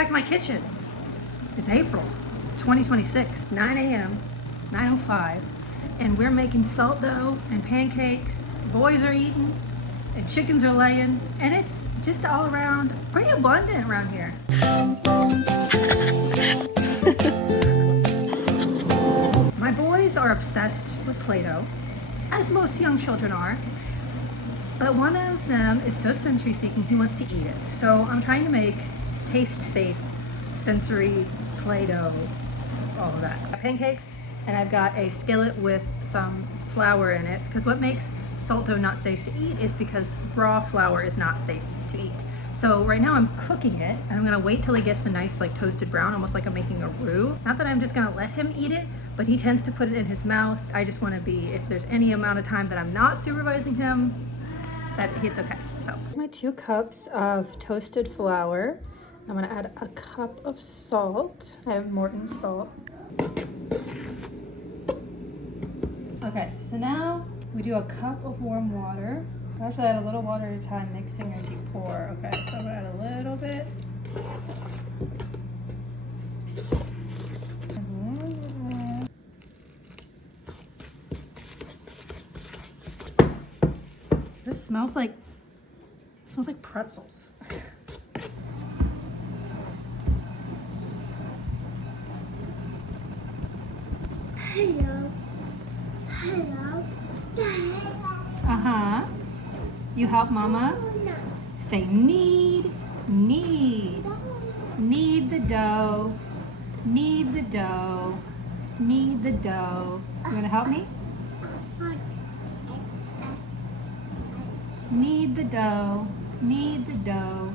back to my kitchen. It's April 2026, 9 a.m., 9:05, and we're making salt dough and pancakes. Boys are eating and chickens are laying, and it's just all around pretty abundant around here. My boys are obsessed with Play-Doh, as most young children are. But one of them is so sensory seeking, he wants to eat it. So I'm trying to make taste safe, sensory Play-Doh, all of that. Pancakes, and I've got a skillet with some flour in it, because what makes salt dough not safe to eat is because raw flour is not safe to eat. So right now I'm cooking it, and I'm gonna wait till it gets a nice like toasted brown, almost like I'm making a roux. Not that I'm just gonna let him eat it, but he tends to put it in his mouth. I just wanna be, if there's any amount of time that I'm not supervising him, that it's okay. So my 2 cups of toasted flour. I'm gonna add a cup of salt. I have Morton's salt. Okay, so now we do a cup of warm water. Actually add a little water at a time, mixing as you pour. Okay, so I'm gonna add a little bit. This smells like pretzels. Hello. Hello. Uh-huh. You help mama? Say need, need. Need the dough. Need the dough. Need the dough. You wanna help me? Need the dough. Need the dough.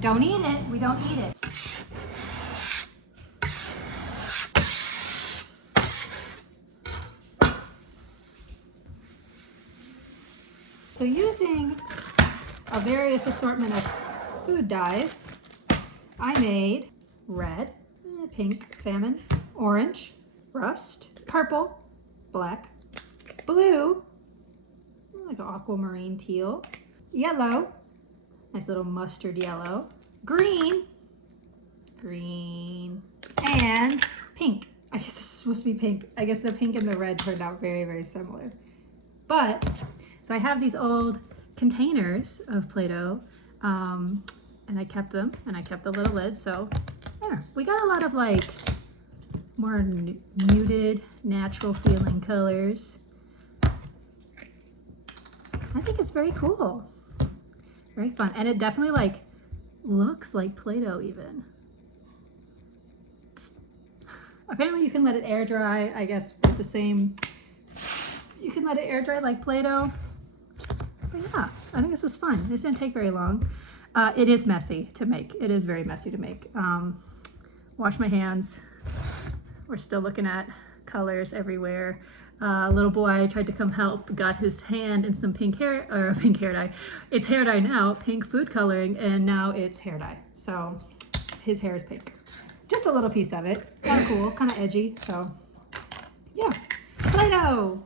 Don't eat it. We don't eat it. So using a various assortment of food dyes, I made red, pink, salmon, orange, rust, purple, black, blue, like an aquamarine teal, yellow, nice little mustard yellow, green, and pink. I guess this is supposed to be pink. I guess the pink and the red turned out very, very similar. But, so I have these old containers of Play-Doh, and I kept them, and I kept the little lid, so there. We got a lot of like more muted, natural feeling colors. I think it's very cool. Very fun. And it definitely like looks like Play-Doh even. Apparently you can let it air dry, I guess with the same, you can let it air dry like Play-Doh. But yeah, I think this was fun. This didn't take very long. It is messy to make. It is very messy to make. Wash my hands. We're still looking at colors everywhere. Little boy tried to come help, got his hand in some pink hair dye. It's hair dye now, pink food coloring, and now it's hair dye. So his hair is pink. Just a little piece of it. Kind of cool, kind of edgy. So yeah, Play-Doh.